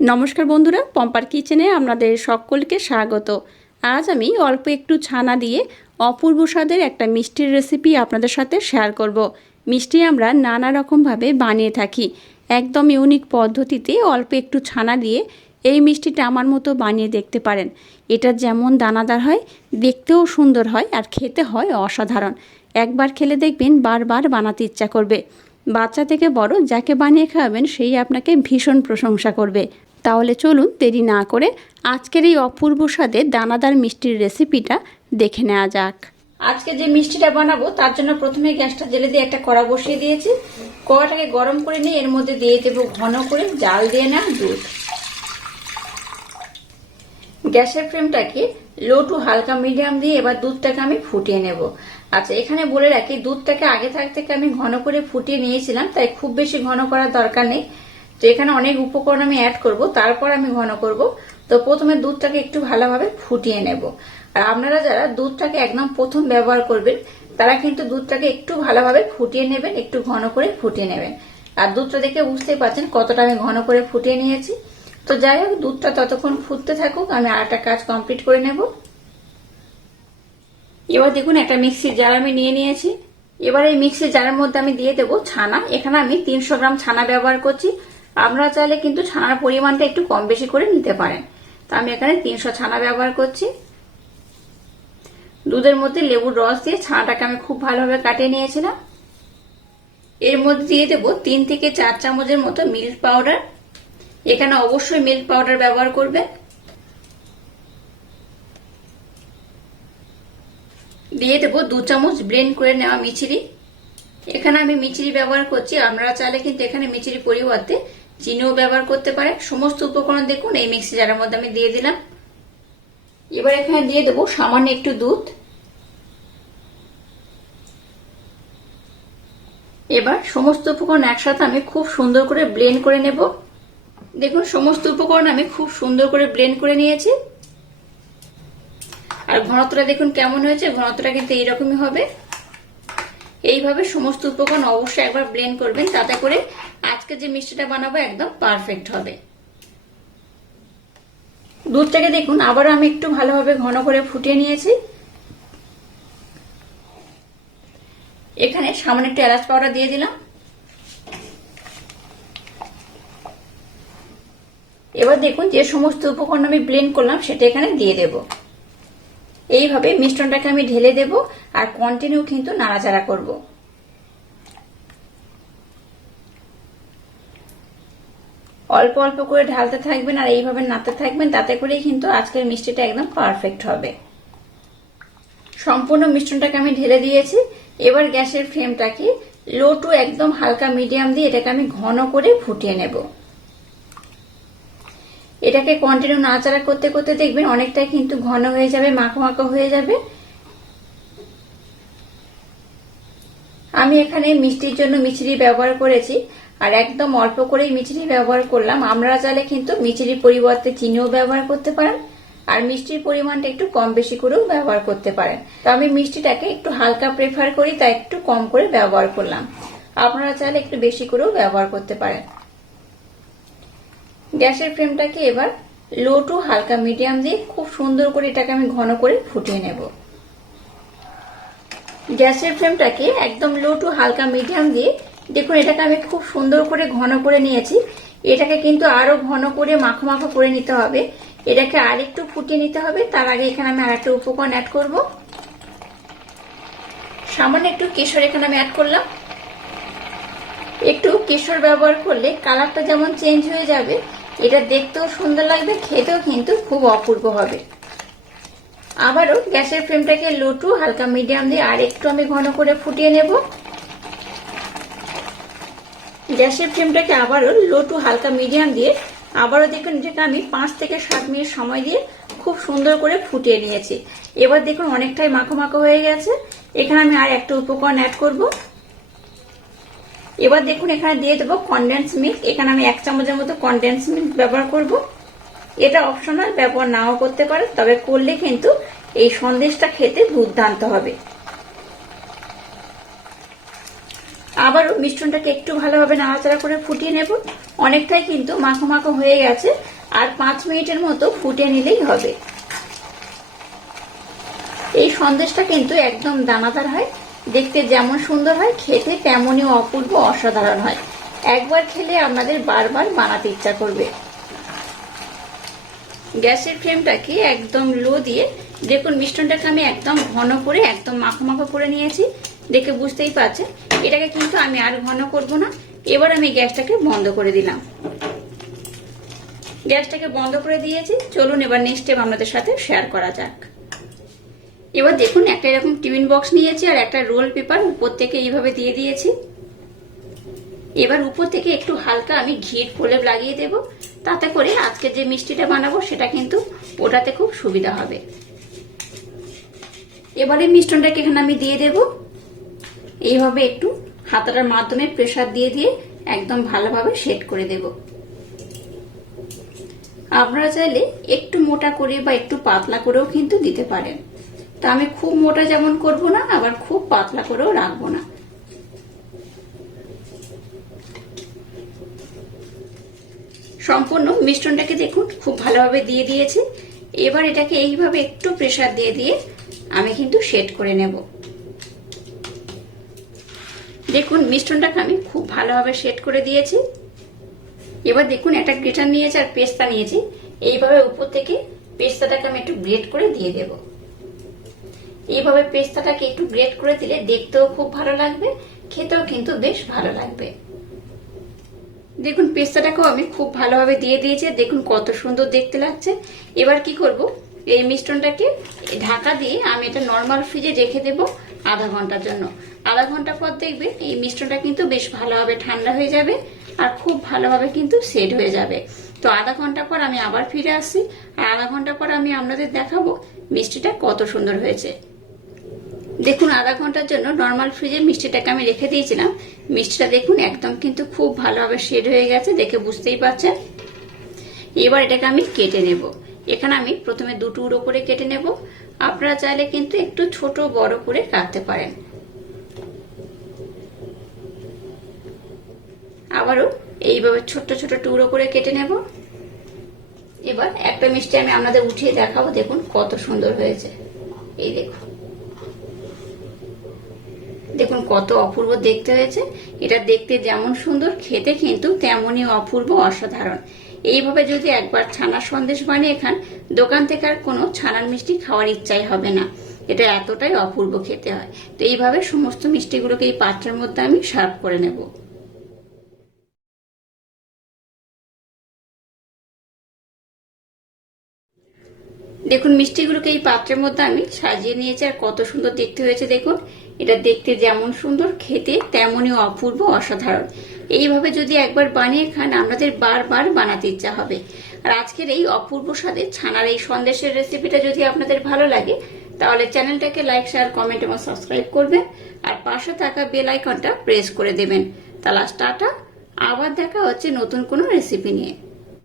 নমস্কার বন্ধুরা, পম্পার কিচেনে আপনাদের সকলকে স্বাগত। আজ আমি অল্প একটু ছানা দিয়ে অপূর্ব স্বাদের একটা মিষ্টির রেসিপি আপনাদের সাথে শেয়ার করব। মিষ্টি আমরা নানা রকমভাবে বানিয়ে থাকি, একদম ইউনিক পদ্ধতিতে অল্প একটু ছানা দিয়ে এই মিষ্টিটা আমার মতো বানিয়ে দেখতে পারেন। এটা যেমন দানাদার হয়, দেখতেও সুন্দর হয় আর খেতে হয় অসাধারণ। একবার খেলে দেখবেন বারবার বানাতে ইচ্ছা করবে। বাচ্চা থেকে বড় যাকে বানিয়ে খাওয়াবেন সেই আপনাকে ভীষণ প্রশংসা করবে। তাহলে চলুন দেরি না করে আজকের এই অপূর্ব স্বাদের দানাদার মিষ্টির রেসিপিটা দেখে নেওয়া যাক। আজকে যে মিষ্টিটা বানাবো তার জন্য প্রথমে গ্যাসটা জ্বেলে দিয়ে একটা কড়া বসিয়ে দিয়েছি। কড়াটাকে গরম করে নিয়ে এর মধ্যে দিয়ে দেবো ঘন করে জাল দিয়ে না দুধ। গ্যাসের ফ্লেমটাকে লো টু হালকা মিডিয়াম দিয়ে এবার দুধটাকে আমি ফুটিয়ে নেব। আচ্ছা, এখানে বলে রাখি দুধটাকে আগে থেকে আমি ঘন করে ফুটিয়ে নিয়েছিলাম, তাই খুব বেশি ঘন করার দরকার নেই। তো এখানে অনেক উপকরণ আমি অ্যাড করব, তারপর আমি ঘন করব। তো প্রথমে দুধটাকে একটু ভালোভাবে ফুটিয়ে নেব। আর আপনারা যারা দুধটাকে একদম প্রথম ব্যবহার করবেন তারা কিন্তু দুধটাকে একটু ভালোভাবে ফুটিয়ে নেবেন, একটু ঘন করে ফুটিয়ে নেবেন। আর দুধটা দেখে বুঝতেই পারছেন কতটা আমি ঘন করে ফুটিয়ে নিয়েছি। তো যাই হোক, দুধটা ততক্ষণ ফুটতে থাকুক, আমি আর একটা কাজ কমপ্লিট করে নেব। এবার দেখুন একটা মিক্সির জার আমি নিয়ে নিয়েছি। এবার এই মিক্সির জারের মধ্যে আমি দিয়ে দেবো ছানা। এখানে আমি 300 গ্রাম ছানা ব্যবহার করছি। আপনারা চাইলে কিন্তু ছানার পরিমাণটা একটু কম বেশি করে নিতে পারেন। তো আমি এখানে 300 ছানা ব্যবহার করছি। দুধের মধ্যে লেবুর রস দিয়ে ছানাটাকে আমি খুব ভালোভাবে কাটিয়ে নিয়েছিলাম। এর মধ্যে দিয়ে দেবো 3 থেকে 4 চামচের মতো মিল্ক পাউডার। এখানে অবশ্যই মিল্ক পাউডার ব্যবহার করবেন। দিয়ে দেবো 2 চামচ ব্লেন্ড করে নেওয়া মিছরি। এখানে আমি মিছরি ব্যবহার করছি, আপনারা চাইলে কিন্তু এখানে মিছরি পরিবর্তে চিনিও ব্যবহার করতে পারেন। সমস্ত উপকরণ দেখুন এই মিক্সি জারের মধ্যে আমি দিয়ে দিলাম। এবার এখানে দিয়ে দেবো সামান্য একটু দুধ। এবার সমস্ত উপকরণ একসাথে আমি খুব সুন্দর করে ব্লেন্ড করে নেব। দেখুন সমস্ত উপকরণ আমি খুব সুন্দর করে ব্লেন্ড করে নিয়েছি। আর ঘনত্বটা দেখুন কেমন হয়েছে, ঘনত্বটা কিন্তু এইরকমই হবে। এইভাবে সমস্ত উপকরণ অবশ্যই একবার ব্লেন্ড করবেন, তাতে করে আজকে যে মিষ্টিটা বানাবো একদম পারফেক্ট হবে। দুধটাকে দেখুন আবারও আমি একটু ভালোভাবে ঘন করে ফুটিয়ে নিয়েছি। এখানে সামান্য একটু এলাচ পাউডার দিয়ে দিলাম। এবার দেখুন যে সমস্ত উপকরণ আমি ব্লেন্ড করলাম সেটা এখানে দিয়ে দেব। এইভাবে মিশ্রণটাকে আমি ঢেলে দেব আর কন্টিনিউ কিন্তু নাড়াচাড়া করব। অল্প অল্প করে ঢালতে থাকবেন আর এইভাবে নাড়তে থাকবেন, তাতে করেই কিন্তু আজকের মিষ্টিটা একদম পারফেক্ট হবে। সম্পূর্ণ মিশ্রণটাকে আমি ঢেলে দিয়েছি। এবার গ্যাসের ফ্লেমটাকে লো টু একদম হালকা মিডিয়াম দিয়ে এটাকে আমি ঘন করে ফুটিয়ে নেব। এটাকে কন্টিনিউ নাড়াচাড়া করতে করতে দেখবেন অনেকটাই কিন্তু ঘন হয়ে যাবে, মাখো মাখো হয়ে যাবে। আমি এখানে মিষ্টির জন্য মিছরি ব্যবহার করেছি আর একদম অল্প করেই মিছরি ব্যবহার করলাম। আমরা চাইলে কিন্তু মিছরির পরিবর্তে চিনিও ব্যবহার করতে পারেন আর মিষ্টির পরিমাণটা একটু কম বেশি করেও ব্যবহার করতে পারেন। তো আমি মিষ্টিটাকে একটু হালকা প্রেফার করি, তাই একটু কম করে ব্যবহার করলাম। আপনারা চাইলে একটু বেশি করেও ব্যবহার করতে পারেন। গ্যাসের ফ্লেমটাকে এবার লো টু হালকা মিডিয়াম দিয়ে খুব সুন্দর করে এটাকে আমি ঘন করে ফুটিয়ে নেব। গ্যাসের ফ্লেমটাকে একদম লো টু হালকা মিডিয়াম দিয়ে দেখুন এটাকে আমি খুব সুন্দর করে ঘন করে নিয়েছি। এটাকে কিন্তু আরো ঘন করে মাখো মাখো করে নিতে হবে। এটাকে আর একটু ফুটিয়ে নিতে হবে। তার আগে এখানে আমি আর একটা উপকরণ অ্যাড করব। সামান্য একটু কেশর এখানে আমি অ্যাড করলাম। একটু কেশর ব্যবহার করলে কালারটা যেমন চেঞ্জ হয়ে যাবে, এটা দেখতেও সুন্দর লাগবে, খেতেও কিন্তু খুব অপূর্ব হবে। আবারও গ্যাসের ফ্লেমটাকে লো টু হালকা মিডিয়াম দিয়ে আর একটু আমি ঘন করে ফুটিয়ে নেব। গ্যাসের ফ্লেমটাকে আবারও লো টু হালকা মিডিয়াম দিয়ে আবারও দেখুন যেটা আমি 5 থেকে 7 মিনিট সময় দিয়ে খুব সুন্দর করে ফুটিয়ে নিয়েছি। এবার দেখুন অনেকটাই মাখো মাখো হয়ে গেছে। এখানে আমি আর একটা উপকরণ অ্যাড করব। এবার দেখুন এখানে দিয়ে দেবো কনডেন্স মিল্ক। এখানে আমি 1 চামচের মতো কনডেন্স মিল্ক ব্যবহার করব। এটা অপশনাল, ব্যবহার নাও করতে পারেন, তবে করলে কিন্তু এই সন্দেশটা খেতে দুর্দান্ত হবে। আবারও মিশ্রণটাকে একটু ভালোভাবে নাড়াচাড়া করে ফুটিয়ে নেব। অনেকটাই কিন্তু মাখো মাখো হয়ে গেছে, আর 5 মিনিটের মতো ফুটিয়ে নিলেই হবে। এই সন্দেশটা কিন্তু একদম দানাদার হয়, দেখতে যেমন সুন্দর হয় খেতে তেমনই অপূর্ব অসাধারণ হয়। একবার খেলে আপনাদের বারবার বানাতে ইচ্ছা করবে। গ্যাসের ফ্লেমটাকে একদম লো দিয়ে দেখুন মিশ্রণটাকে আমি একদম ঘন করে একদম মাখো মাখো করে নিয়েছি। দেখে বুঝতেই পারছেন এটাকে কিন্তু আমি আর ঘন করব না। এবার আমি গ্যাসটাকে বন্ধ করে দিলাম। গ্যাসটাকে বন্ধ করে দিয়েছি। চলুন এবার নেক্সট স্টেপ আপনাদের সাথে শেয়ার করা যাক। এবার দেখুন একটা এরকম টিফিন বক্স নিয়েছি আর একটা রোল পেপার উপর থেকে এইভাবে দিয়ে দিয়েছি। এবার উপর থেকে একটু হালকা আমি ঘির প্রলেপ লাগিয়ে দেব, তাতে করে আজকে যে মিষ্টিটা বানাবো সেটা কিন্তু ওটাতে খুব সুবিধা হবে। এবারে মিশ্রণটাকে এখানে আমি দিয়ে দেব। এইভাবে একটু হাতাটার মাধ্যমে প্রেসার দিয়ে দিয়ে একদম ভালোভাবে সেট করে দেব। আপনারা চাইলে একটু মোটা করে বা একটু পাতলা করেও কিন্তু দিতে পারেন। তা আমি খুব মোটা যেমন করব না, আবার খুব পাতলা করেও রাখবো না। সম্পূর্ণ মিশ্রণটাকে দেখুন খুব ভালোভাবে দিয়ে দিয়েছি। এবার এটাকে এইভাবে একটু প্রেসার দিয়ে দিয়ে আমি কিন্তু সেট করে নেব। দেখুন মিশ্রণটাকে আমি খুব ভালোভাবে সেট করে দিয়েছি। এবার দেখুন একটা গ্রেটার নিয়েছি আর পেস্তা নিয়েছি। এইভাবে উপর থেকে পেস্তাটাকে আমি একটু গ্রেট করে দিয়ে দেব। এইভাবে পেস্তাটাকে একটু গ্রেট করে দিলে দেখতেও খুব ভালো লাগবে, খেতেও কিন্তু বেশ ভালো লাগবে। দেখুন পেস্তাটাকেও আমি খুব ভালোভাবে দিয়ে দিয়েছি। দেখুন কত সুন্দর দেখতে লাগছে। এবার কি করব, এই মিশ্রণটাকে ঢাকা দিয়ে আমি এটা নর্মাল ফ্রিজে রেখে দেব আধা ঘন্টার জন্য। আধা ঘন্টা পর দেখবেন এই মিশ্রণটা কিন্তু বেশ ভালোভাবে ঠান্ডা হয়ে যাবে আর খুব ভালোভাবে কিন্তু সেট হয়ে যাবে। তো আধা ঘন্টা পর আমি আবার ফিরে আসছি, আর আধা ঘন্টা পর আমি আপনাদের দেখাবো মিষ্টিটা কত সুন্দর হয়েছে। দেখুন আধা ঘন্টার জন্য নর্মাল ফ্রিজে মিষ্টিটাকে আমি রেখে দিয়েছিলাম। মিষ্টিটা দেখুন একদম কিন্তু খুব ভালোভাবে সেট হয়ে গেছে, দেখে বুঝতেই পারছেন। এবার এটাকে আমি কেটে নেব। এখানে আমি প্রথমে 2 টুকরো করে কেটে নেব। আপনারা চাইলে কিন্তু একটু ছোট বড় করে কাটতে পারেন। আবারও এইভাবে ছোট ছোট টুকরো করে কেটে নেব। এবার একটা মিষ্টি আমি আপনাদের উঠিয়ে দেখাবো। দেখুন কত সুন্দর হয়েছে। এই দেখুন, দেখুন কত অপূর্ব দেখতে হয়েছে। এটা দেখতে যেমন সুন্দর খেতে কিন্তু তেমনই অপূর্ব অসাধারণ। এইভাবে যদি একবার ছানার সন্দেশ বানিয়ে খান, দোকান থেকে আর কোনো ছানার মিষ্টি খাওয়ার ইচ্ছাই হবে না। এটা এতটাই অপূর্ব খেতে হয়। তো এইভাবে সমস্ত মিষ্টিগুলোকে এই পাত্রের মধ্যে আমি সার্ভ করে নেব। দেখুন মিষ্টিগুলোকে এই পাত্রের মধ্যে আমি সাজিয়ে নিয়েছি আর কত সুন্দর দেখতে হয়েছে। দেখুন এটা দেখতে যেমন সুন্দর খেতে তেমনই অপূর্ব অসাধারণ। এইভাবে যদি একবার বানিয়ে খান আপনাদের বারবার বানাতে ইচ্ছা হবে। আর আজকের এই অপূর্ব স্বাদের ছানার এই সন্দেশের রেসিপিটা যদি আপনাদের ভালো লাগে তাহলে চ্যানেলটাকে লাইক শেয়ার কমেন্ট এবং সাবস্ক্রাইব করবেন, আর পাশে থাকা বেল আইকনটা প্রেস করে দেবেন। তাহলে টাটা, আবার দেখা হচ্ছে নতুন কোনো রেসিপি নিয়ে।